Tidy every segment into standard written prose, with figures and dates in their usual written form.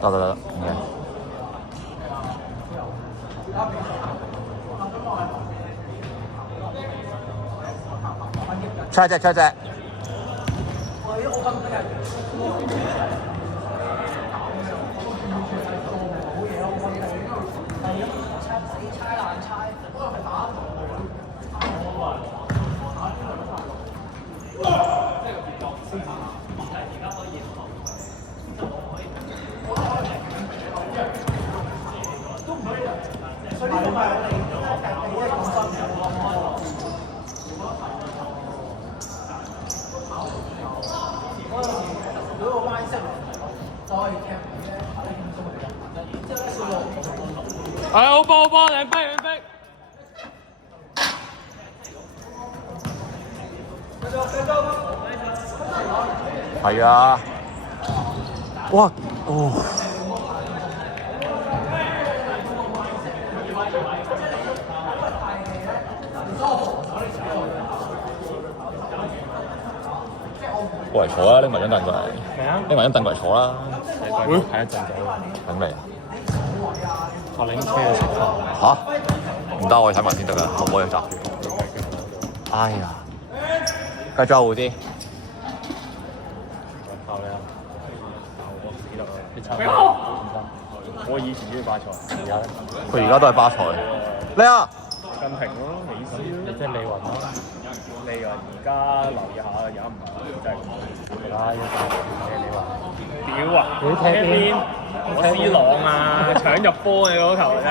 得，唔嘅。出隻。好波，兩飛。係啊！哇！哦！過嚟坐啦，拎埋張凳過嚟。咩啊？拎埋張凳過嚟坐啦。會睇一陣就等你我拎車嘅情況。嚇？唔得，我睇埋先得㗎，我冇嘢閘住。哎呀！繼續好啲。靠你啊！我死啦！你差我以前中意巴塞，而家咧佢而家都係巴塞。你啊！跟平咯，美斯咯，即係利雲咯。利雲而家留意下，而家唔係真係咁啦，一大你話屌啊！你踢邊？我 C 朗啊，搶入波你嗰球啊！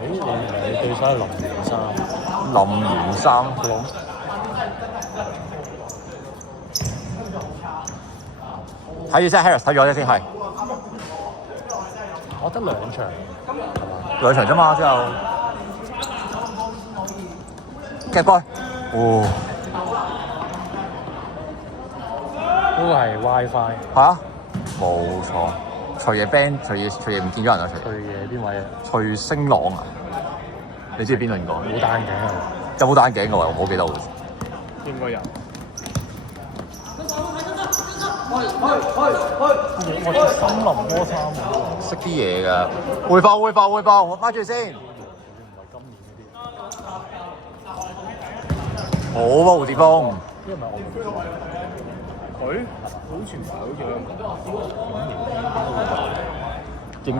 你對手係林源三，睇住先 ，Harris 睇住我先係。我得兩場，兩場啫嘛，之後夾波，哦，都係 WiFi。嚇，冇錯，徐爺 band，徐爺唔見咗人啊，佢嘅邊位啊？徐星朗啊，你知邊個講？冇戴眼鏡啊！有冇戴眼鏡嘅喎？我冇記得喎。應該有。我着森林波衫喎，識啲嘢㗎，匯報，翻住先。好啊，胡志峰。呢個唔係佢好似唔係好似佢英唔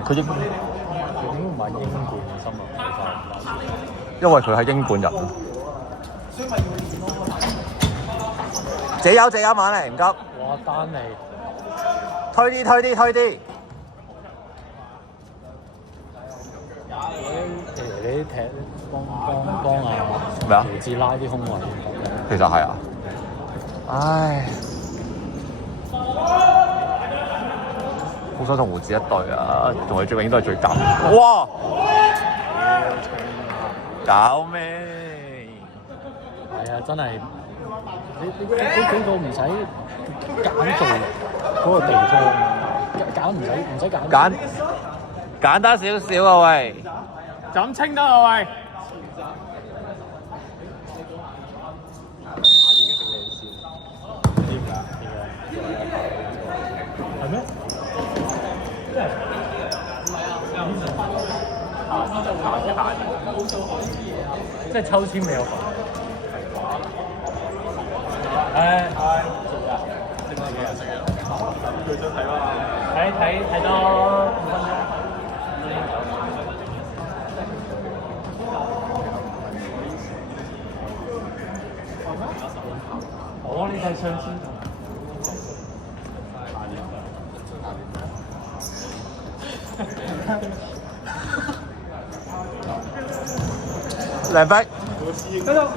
係英冠嘅森林波衫，因為佢係英冠人。借優晚嚟唔急。哇，丹尼推啲。你踢幫啊咩啊？胡志拉啲空位，其實係啊。唉，好想同胡志一隊啊！同佢永遠都係最夾。哇！搞咩？係啊，真係你幾個唔使揀做嗰個地方，揀唔使揀。簡單少少啊喂！就咁清得啊喂！係咩？即係抽籤未有份。佢想睇嘛？睇多5分鐘。我呢睇相先。梁碧，繼續開。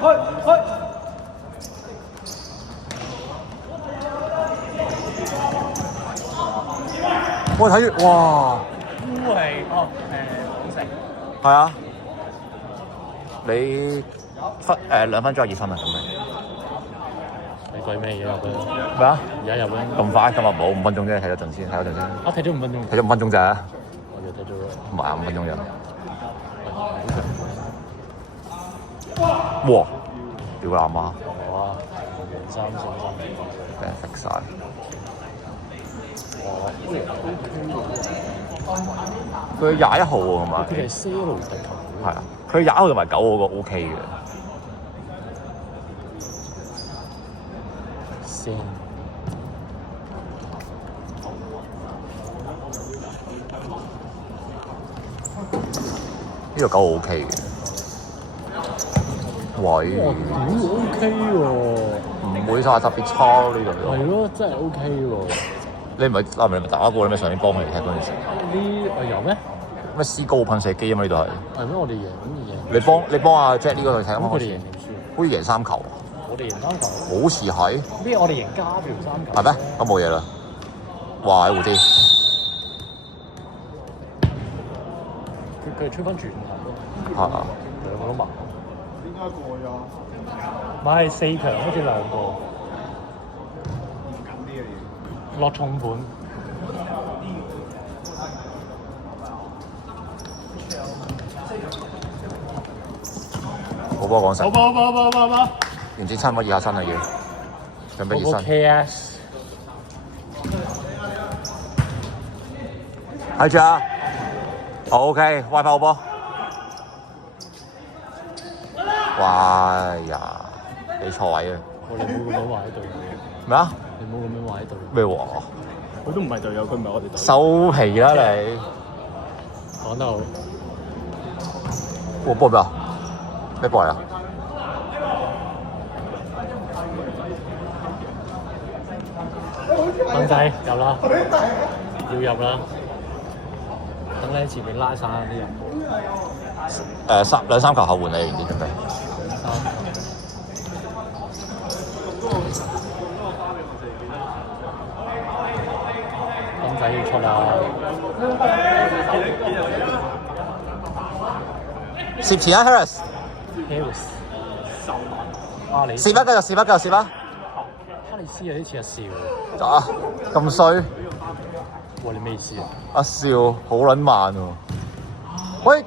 我睇住，哇！都係5成。係啊，你2分鐘2分啊，咁樣。你計咩嘢入去？咩啊？而家入去咁快？今日冇5分鐘啫，睇咗陣先，睇咗陣先。我睇咗5分鐘。睇咗5分鐘咋？我就睇咗唔係啊，5分鐘啫。哇！屌你阿媽！哇！3勝3。俾人食晒。佢21號喎，係嘛？佢哋係些路迪球會。係啊，佢21號同埋9號嗰個 OK 嘅。先。呢個9號 OK 嘅。喂。哇！屌 OK 喎。唔會話特別差咯呢度。係咯，真係 OK 喎。你唔係你咪打過你咪上年幫佢哋踢嗰陣時。呢有咩？咩斯高噴射機啊嘛呢度係。係咩？我哋贏。你幫阿 Jack 呢個去踢啊嘛？佢哋贏定輸？好似贏3球。我哋贏3球。好似係。咩？我哋贏加條3球。係咩？咁冇嘢啦。哇！蝴蝶。佢吹翻轉頭。係啊。兩個都麻。點解過咗？買4強好似2個。落重盤。好波講實。好。原子差唔多熱下身啦要。準備熱身。KS。睇住啊 ！OK， 歪翻好波。哇呀！你錯位啊！我哋冇咁樣話喺隊友。咩啊？你冇咁樣話喺隊友。咩話？佢都唔係隊友，佢唔係我哋隊友。收皮啦你！講得好。我波咩啊？咩波啊？斌仔入啦，要入啦。等你喺前面拉晒啲人。2、3球後換你，唔知準備。斌仔要出啦。攝前啊 ，Harris。阿里。試乜繼續。哈里斯有啲似阿少。啊，咁衰。哇！你咩意思啊？阿少好撚慢喎。喂！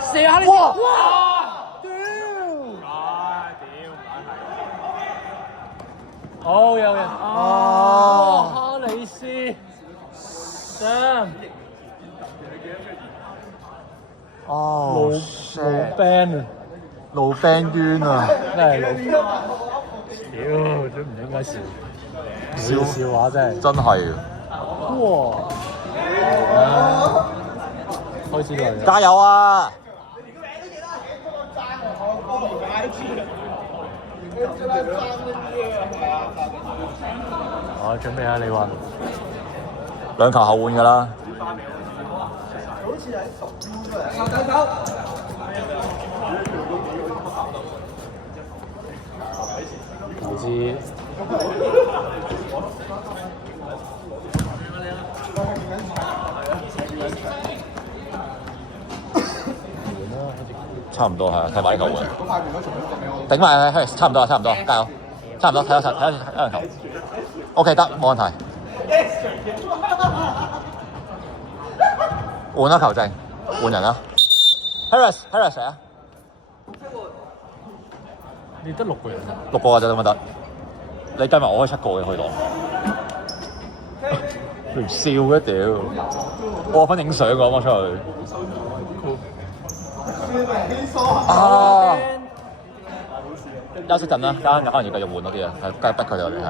射哈里斯。哇！屌！好有人。哈里斯。Damn！哦，老 band 啊！老 band 冤啊！真係老。屌，都唔應該笑。笑話真係。真係。哇！開始嚟。加油啊！我準備啊，李雲。2球後換㗎啦。投資。差唔多係啊，睇埋呢球換。頂埋係差唔多，加油！差唔多，睇一兩球。OK 得，冇問題。換一球證，換人啊 ！Harris 誰啊？你得6個人啊？6個咋咁得？你計埋我可以7個嘅去到。你唔笑嘅屌！我分影相㗎，我出去。啊！休息陣啦，可能要繼續換嗰啲啊，係繼續逼佢哋我哋係。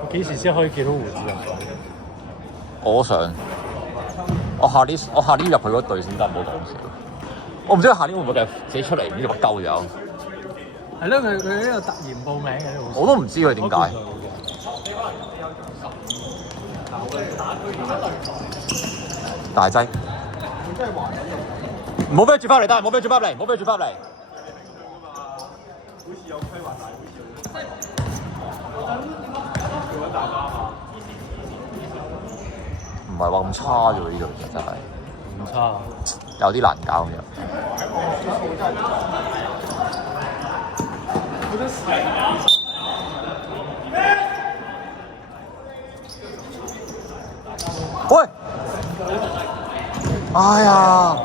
我幾時先可以見到胡子人？我想，我下年入去嗰隊先得，唔好講笑。我唔知佢下年會唔會繼續自己出嚟，唔知乜鳩有。係咯，佢呢個突然報名嘅，我都唔知佢點解。大劑，唔好俾佢轉翻嚟，唔好俾佢轉翻嚟，好似有規劃大會唔係話咁差啫喎，呢度真係。唔差。有啲難搞咁樣。哎呀！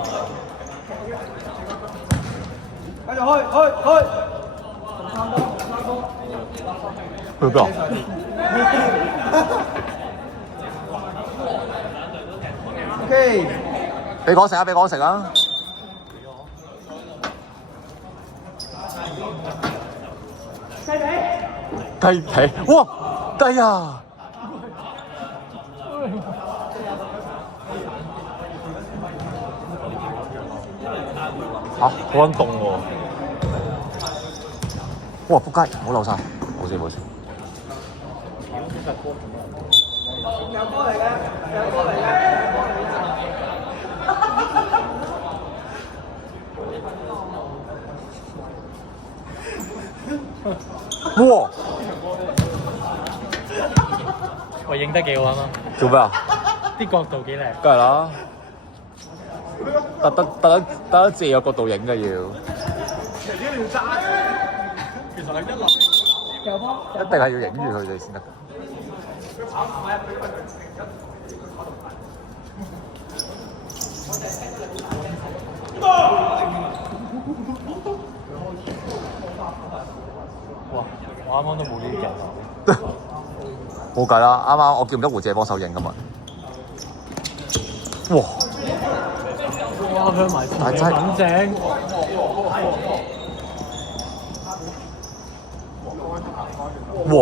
繼續去。去邊啊？OK。俾講食啊！俾講食啊！雞皮，哇！低啊！嚇，好撚凍喎！哇！仆街，唔好漏晒，冇事冇事。有波嚟嘅。哇！喂，影得幾好啊嘛！做咩啊？啲角度幾靚。梗係啦，特登借個角度影嘅要。其實係一流。有波。一定係要影住佢哋先得。哇！我啱啱都冇呢啲鏡頭。冇計啦，啱啱我叫唔得胡姐幫手影㗎嘛。哇！哇！向埋前面咁正。哇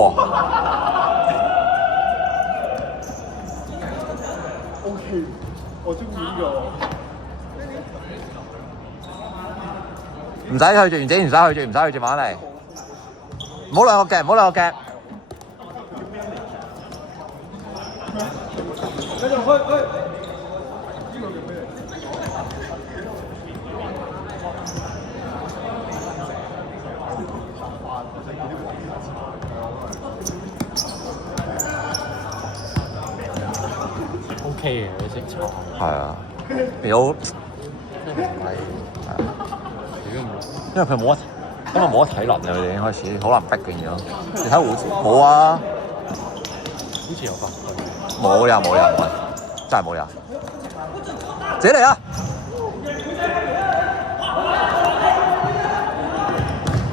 ！OK，我中意呢個。唔使去住，唔使去住，慢慢嚟。唔好兩個夾。繼續去。OK 嘅，你識炒。係啊，有真係唔係。因為佢冇得，因為冇得體能啊！佢哋已經開始好難逼嘅嘢咯。你睇胡子冇啊？好似有吧？冇呀，真係冇呀！自己嚟啊！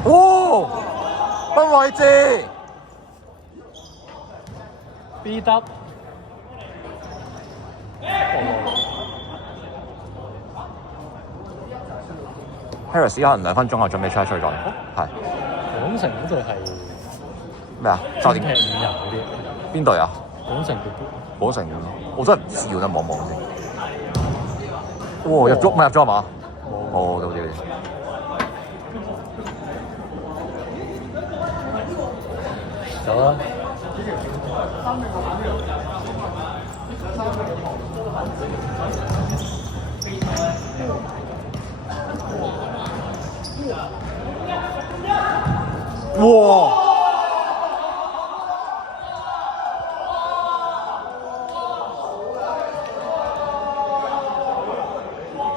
哇！分位置 B W。Harris 可能2分鐘後準備出咗。係。廣城嗰隊係咩啊？9點踢5人嗰啲。邊隊啊？廣城廣城，我真係唔知喎，等望望先。哇！入咗係嘛？冇，到啲。走啦！哇！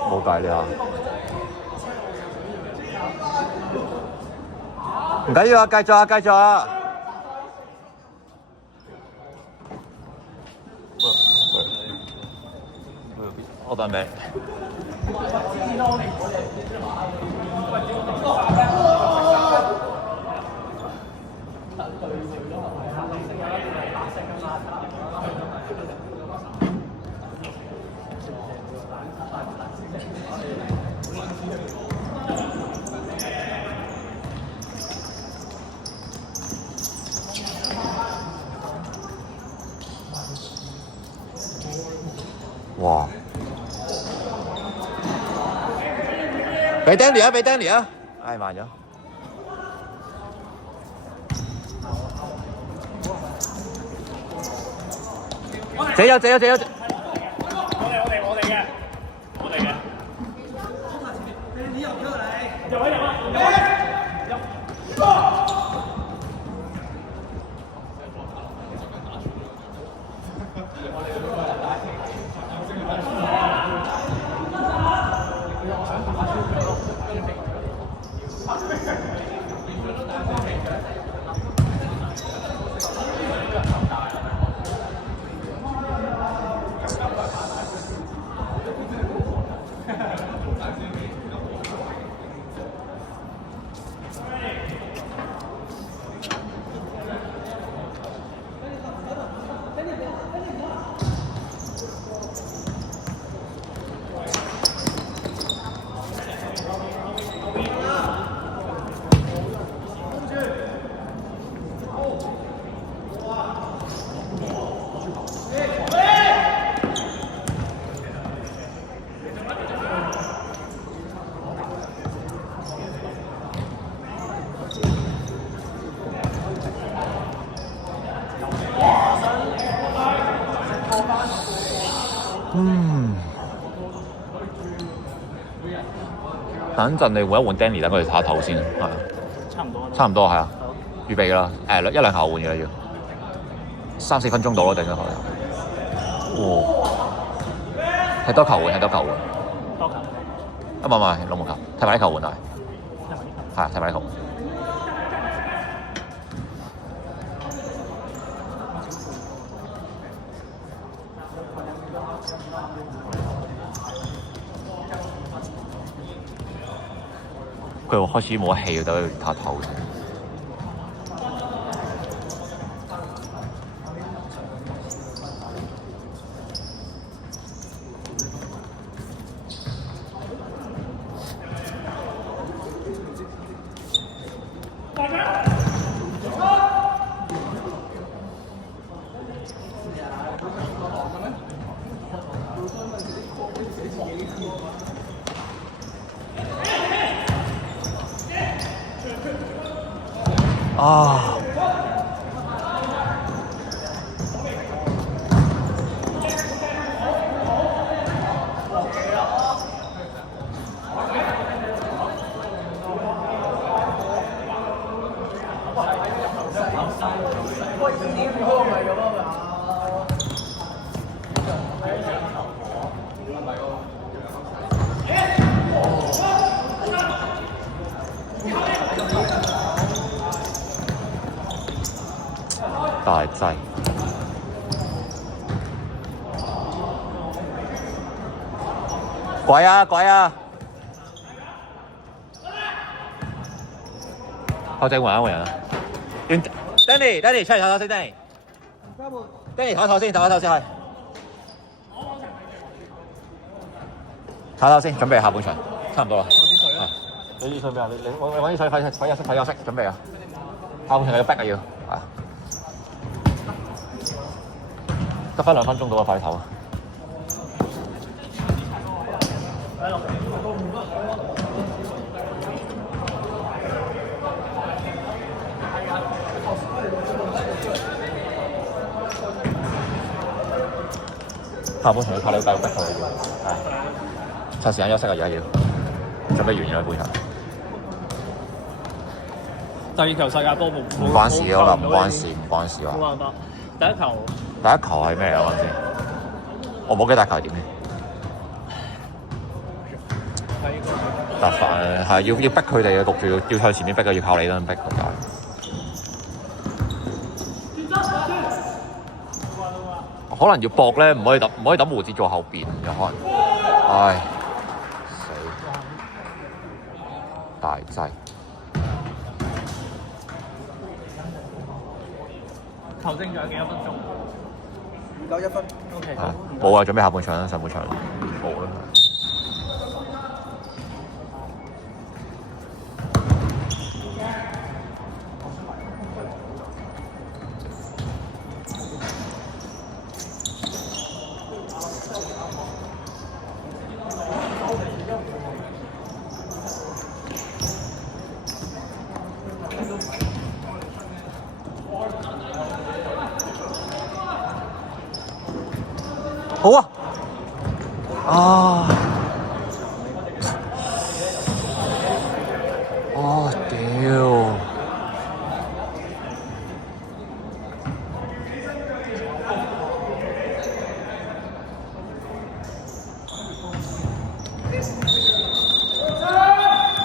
冇計啦！唔緊要啊，繼續啊！我等你。哇！俾 Danny 啊！唉，慢咗。借咗。我哋嘅。你入咗嚟。入啊！等陣你換一換 Danny，等佢哋唞一唞先，係啊。差唔多。差唔多係啊，好預備啦，一兩球換嘅啦要，3-4分鐘到咯，定咗佢。哦，係多球換，係多球換。多球。唔係，龍門球，踢埋啲球換係。係啊，踢埋啲球。佢開始冇氣，等佢唞唞先。啊！大劑，鬼啊！後仔換人啊！Danny 出嚟唞唞先 ，Danny 唞一唞先，係。唞唞先，準備下半場，差唔多啦。你啲水咩啊？你揾啲水快休息，準備啊！下半場有逼啊要，啊！得翻2分鐘到啊，快唞啊！下半場要靠你繼續逼佢要，係趁時間休息啊！而家要準備完咗半場。第二球世界波唔關事啊，唔關事啊。冇辦法，第一球係咩啊？我先，我冇記得第一球係點嘅。但係要逼佢哋嘅，焗住要向前面逼嘅，要靠你啦，逼佢。可能要搏咧，唔可以等胡哲做後邊，有可能。唉，死！大劑。球證仲有幾多分鐘？唔夠1分。OK。冇啊，準備下半場啦，上半場冇啦。好啊！啊！